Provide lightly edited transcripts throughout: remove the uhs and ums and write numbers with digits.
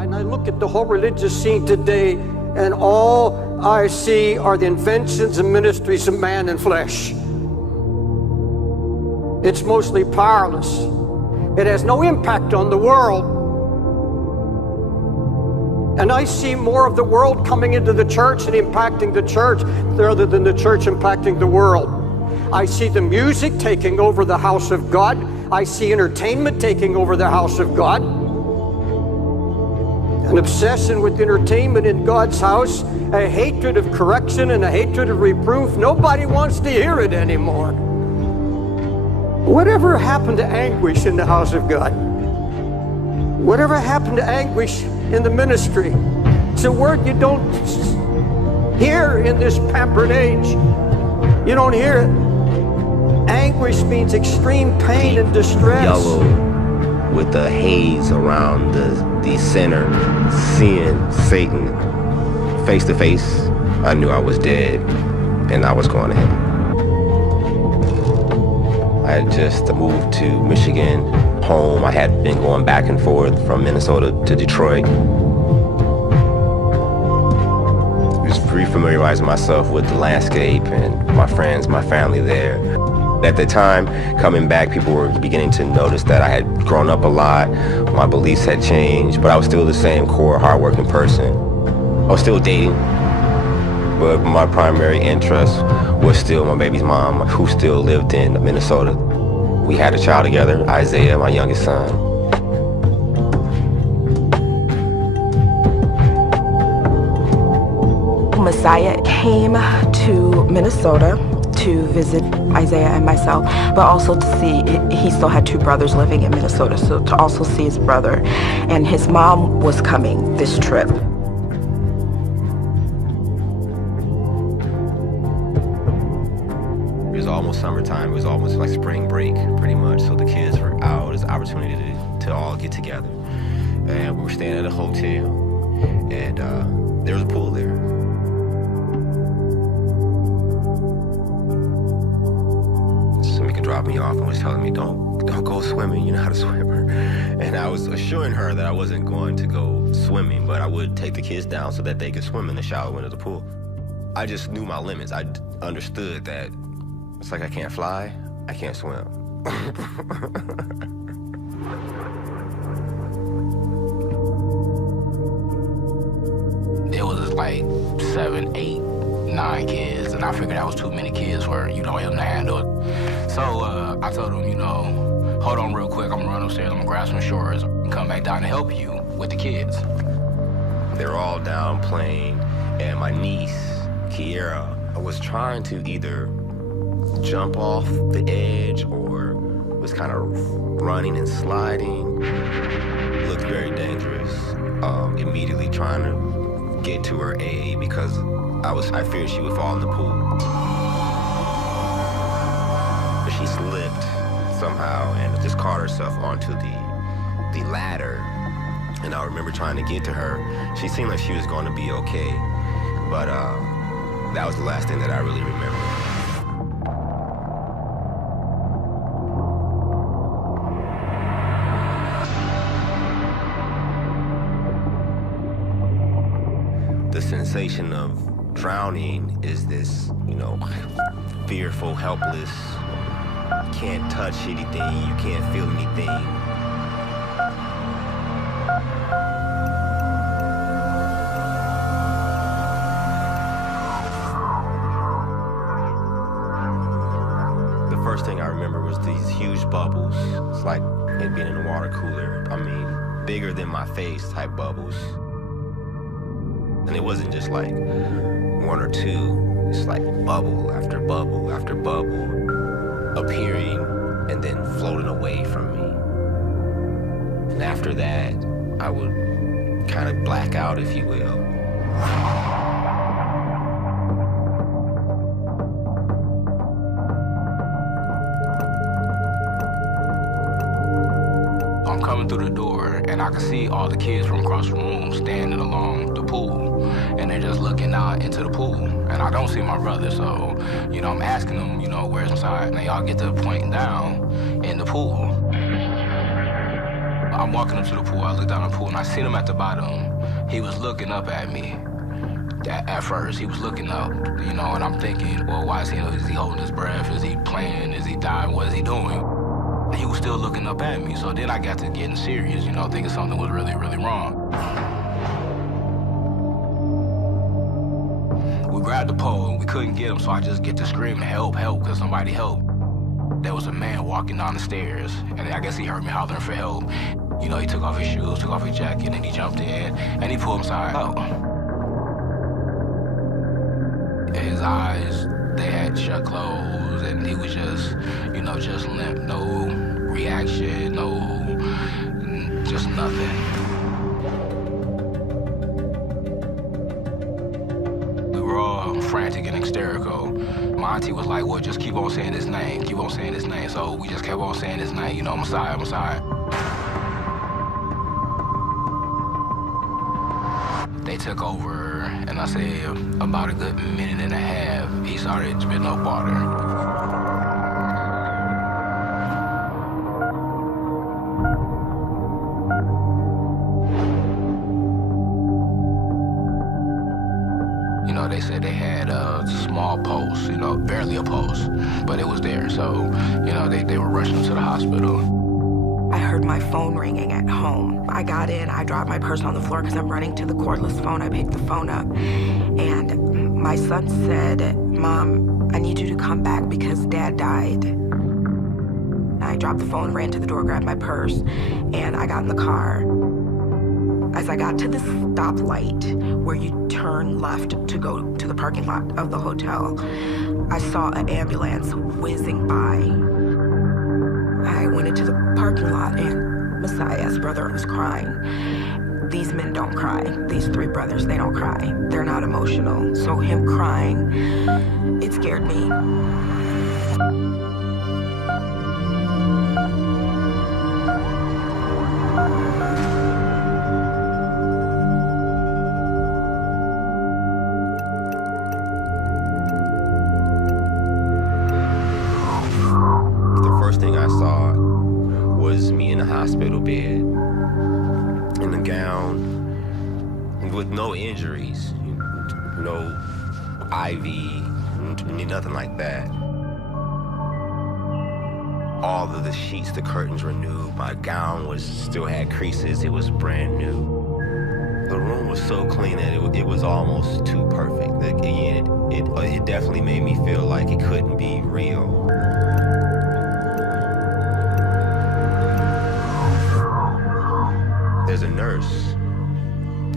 And I look at the whole religious scene today, and all I see are the inventions and ministries of man and flesh. It's mostly powerless. It has no impact on the world. And I see more of the world coming into the church and impacting the church rather than the church impacting the world. I see the music taking over the house of God. I see entertainment taking over the house of God. An obsession with entertainment in God's house, a hatred of correction and a hatred of reproof. Nobody wants to hear it anymore. Whatever happened to anguish in the house of God? Whatever happened to anguish in the ministry? It's a word you don't hear in this pampered age. You don't hear it. Anguish means extreme pain and distress. Yellow with the haze around the center, seeing Satan face to face. I knew I was dead and I was going to him. I had just moved to Michigan, home. I had been going back and forth from Minnesota to Detroit. Just refamiliarizing myself with the landscape and my friends, my family there. At the time, coming back, people were beginning to notice that I had grown up a lot. My beliefs had changed, but I was still the same core, hardworking person. I was still dating, but my primary interest was still my baby's mom, who still lived in Minnesota. We had a child together, Isaiah, my youngest son. Messiah came to Minnesota to visit Isaiah and myself, but also to see, he still had two brothers living in Minnesota, so to also see his brother. And his mom was coming this trip. It was almost summertime. It was almost like spring break, pretty much. So the kids were out. It was an opportunity to all get together. And we were staying at a hotel, and there was a pool there. Samika dropped me off and was telling me, don't go swimming. You know how to swim. And I was assuring her that I wasn't going to go swimming, but I would take the kids down so that they could swim in the shallow end of the pool. I just knew my limits. I understood that it's like I can't fly, I can't swim. It was like 7, 8, 9 kids, and I figured that was too many kids for, him to handle it. So I told him, hold on real quick, I'm gonna run upstairs, I'm gonna grab some shorts, and come back down to help you with the kids. They were all down playing, and my niece, Kiera, was trying to either jump off the edge or was kind of running and sliding. Looked very dangerous. Immediately trying to get to her aid because I feared she would fall in the pool. But she slipped somehow and just caught herself onto the ladder. And I remember trying to get to her. She seemed like she was going to be okay, but that was the last thing that I really remember. The sensation of drowning is this, fearful, helpless, can't touch anything, you can't feel anything. The first thing I remember was these huge bubbles. It's like it being in a water cooler. I mean, bigger than my face type bubbles. And it wasn't just like one or two, it's like bubble after bubble after bubble appearing and then floating away from me. And after that, I would kind of black out, if you will. I'm coming through the door, and I can see all the kids from across the room standing along the pool, and they're just looking out into the pool. And I don't see my brother, so, I'm asking them, where's inside? And they all get to pointing down in the pool. I'm walking up to the pool. I look down the pool and I seen him at the bottom. He was looking up at me. At first, he was looking up, you know, and I'm thinking, well, why is he holding his breath? Is he playing? Is he dying? What is he doing? He was still looking up at me. So then I got to getting serious, you know, thinking something was really, really wrong. We grabbed the pole and we couldn't get him, so I just get to screaming, help, help, because somebody help. There was a man walking down the stairs, and I guess he heard me hollering for help. You know, he took off his shoes, took off his jacket, and he jumped in, and he pulled himself out. His eyes, they had shut closed, and he was just, you know, just limp. No reaction, just nothing. We were all frantic and hysterical. My auntie was like, well, just keep on saying his name, keep on saying his name. So we just kept on saying his name, you know, Messiah, Messiah. They took over, and I say about a good minute and a half, he started spitting up water. You know, they said they had a small pulse, you know, barely a pulse, but it was there. So, you know, they were rushing him to the hospital. I heard my phone ringing at home. I got in, I dropped my purse on the floor because I'm running to the cordless phone. I picked the phone up, and my son said, Mom, I need you to come back because Dad died. I dropped the phone, ran to the door, grabbed my purse, and I got in the car. As I got to the stoplight where you turn left to go to the parking lot of the hotel, I saw an ambulance whizzing by. I went into the parking lot and Messiah's brother was crying. These men don't cry. These three brothers, they don't cry. They're not emotional. So him crying, it scared me. Hospital bed, in a gown, with no injuries, no IV, nothing like that. All of the sheets, the curtains were new. My gown still had creases. It was brand new. The room was so clean that it was almost too perfect. Again, it definitely made me feel like it couldn't be real. There's a nurse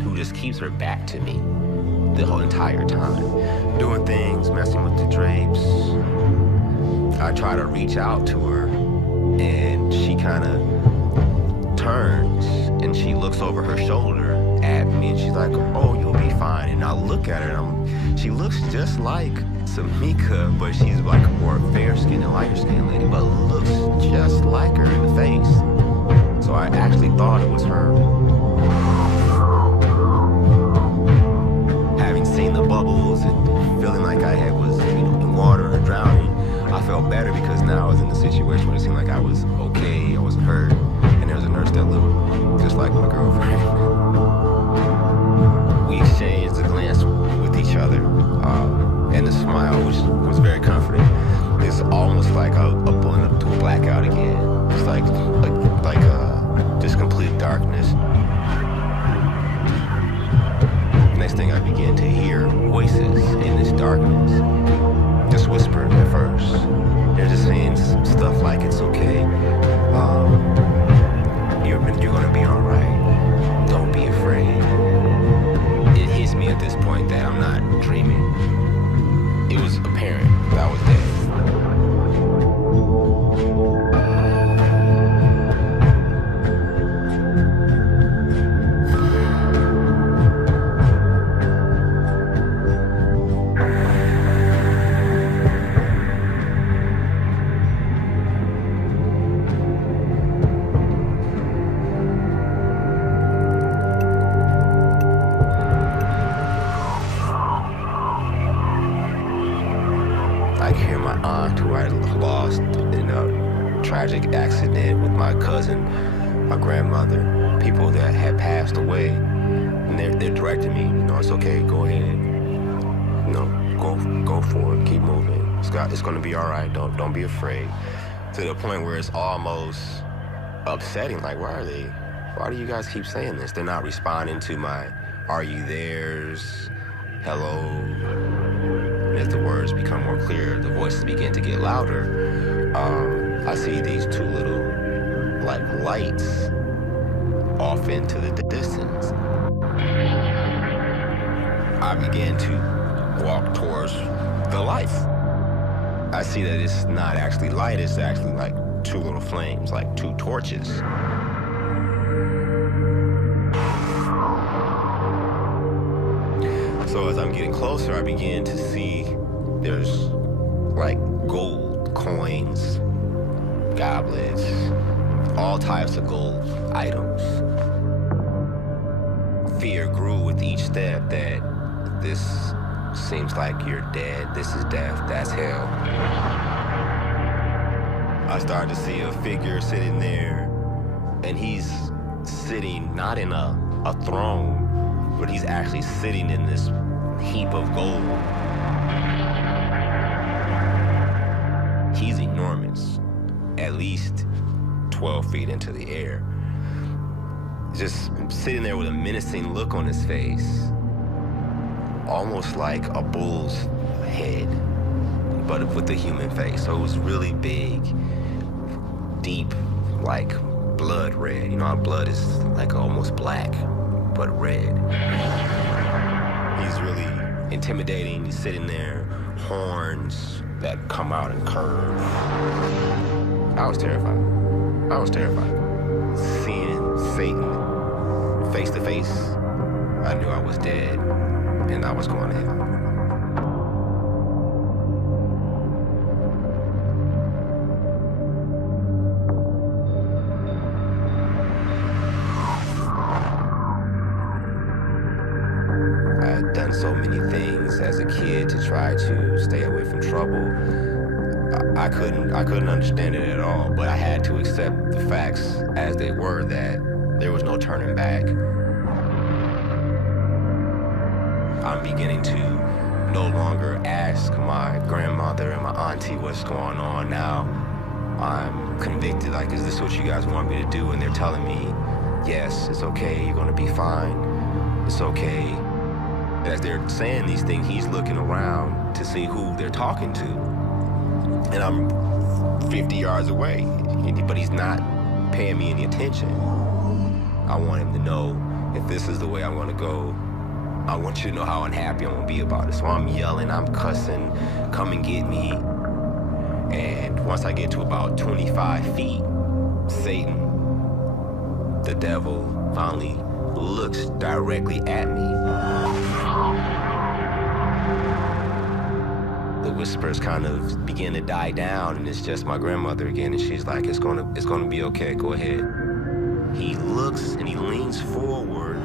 who just keeps her back to me the whole entire time, doing things, messing with the drapes. I try to reach out to her, and she kind of turns, and she looks over her shoulder at me, and she's like, oh, you'll be fine. And I look at her, and she looks just like Samika, but she's like a more fair-skinned and lighter-skinned lady, but looks just like her in the face. So I actually thought it was her. Having seen the bubbles and feeling like I was, in water or drowning, I felt better because now I was in a situation where it seemed like I was okay, I wasn't hurt, and there was a nurse that looked just like my girlfriend. We exchanged a glance with each other, and the smile, which was very comforting. It's almost like a pulling up to a blackout again. It's like just complete darkness. Next thing I began to hear voices in this darkness, just whispered at first. They're just saying stuff like, it's okay, you're gonna be all right, don't be afraid. It hits me at this point that I'm not dreaming. It was apparent that I was dead. Tragic accident with my cousin my grandmother, people that had passed away, and they're directing me, it's okay, go ahead. Go for it, keep moving. It's gonna be all right, don't be afraid. To the point where it's almost upsetting, like, why do you guys keep saying this? They're not responding to my, are you there's, hello. And as the words become more clear, the voices begin to get louder. I see these two little, like, lights off into the distance. I began to walk towards the light. I see that it's not actually light, it's actually like two little flames, like two torches. So as I'm getting closer, I begin to see there's like gold coins, goblets, all types of gold items. Fear grew with each step that this seems like you're dead, this is death, that's hell. I started to see a figure sitting there, and he's sitting not in a throne, but he's actually sitting in this heap of gold. He's enormous, at least 12 feet into the air. Just sitting there with a menacing look on his face, almost like a bull's head, but with a human face. So it was really big, deep, like blood red. You know how blood is like almost black, but red. He's really intimidating. He's sitting there, horns that come out and curve. I was terrified. Seeing Satan face to face, I knew I was dead and I was going to hell. I had done so many things as a kid to try to stay away from trouble. I couldn't understand it at all, but I had to accept the facts as they were, that there was no turning back. I'm beginning to no longer ask my grandmother and my auntie what's going on. Now I'm convicted, like, is this what you guys want me to do? And they're telling me, yes, it's okay, you're gonna be fine, it's okay. As they're saying these things, he's looking around to see who they're talking to. And I'm 50 yards away, but he's not paying me any attention. I want him to know, if this is the way I'm gonna go, I want you to know how unhappy I'm gonna be about it. So I'm yelling, I'm cussing, come and get me. And once I get to about 25 feet, Satan, the devil, finally looks directly at me. The whispers kind of begin to die down, and it's just my grandmother again, and she's like, it's gonna be okay, go ahead. He looks and he leans forward,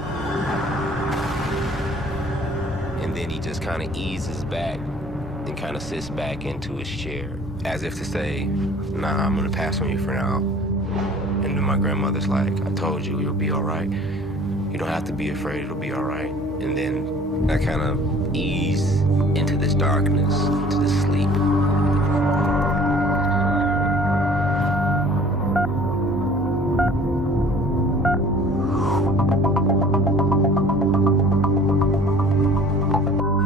and then he just kind of eases back and kind of sits back into his chair, as if to say, nah, I'm gonna pass on you for now. And then my grandmother's like, I told you, you'll be all right. You don't have to be afraid, it'll be all right. And then I kind of ease into this darkness, into this sleep.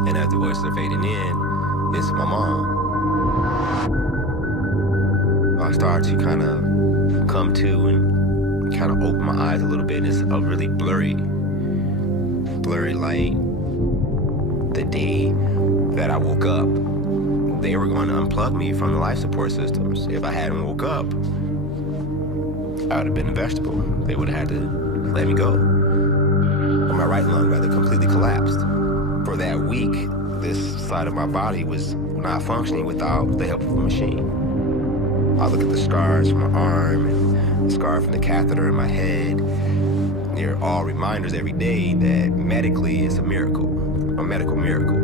And as the voices are fading in, it's my mom. I start to kind of come to and kind of open my eyes a little bit, and it's a really blurry light. The day that I woke up, they were going to unplug me from the life support systems. If I hadn't woke up, I would have been a vegetable. They would have had to let me go. My right lung rather completely collapsed. For that week, this side of my body was not functioning without the help of a machine. I look at the scars from my arm and the scar from the catheter in my head. They're all reminders every day that medically it's a miracle, a medical miracle.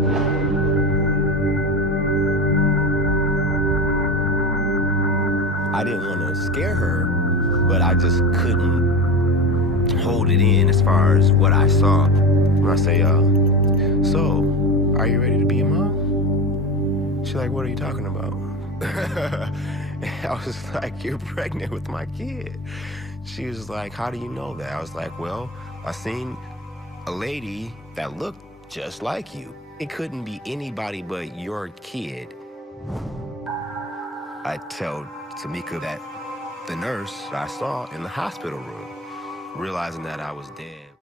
I didn't want to scare her, but I just couldn't hold it in as far as what I saw. And I say, so, are you ready to be a mom? She's like, what are you talking about? And I was like, you're pregnant with my kid. She was like, how do you know that? I was like, well, I seen a lady that looked just like you. It couldn't be anybody but your kid. I tell Tamika that the nurse I saw in the hospital room, realizing that I was dead.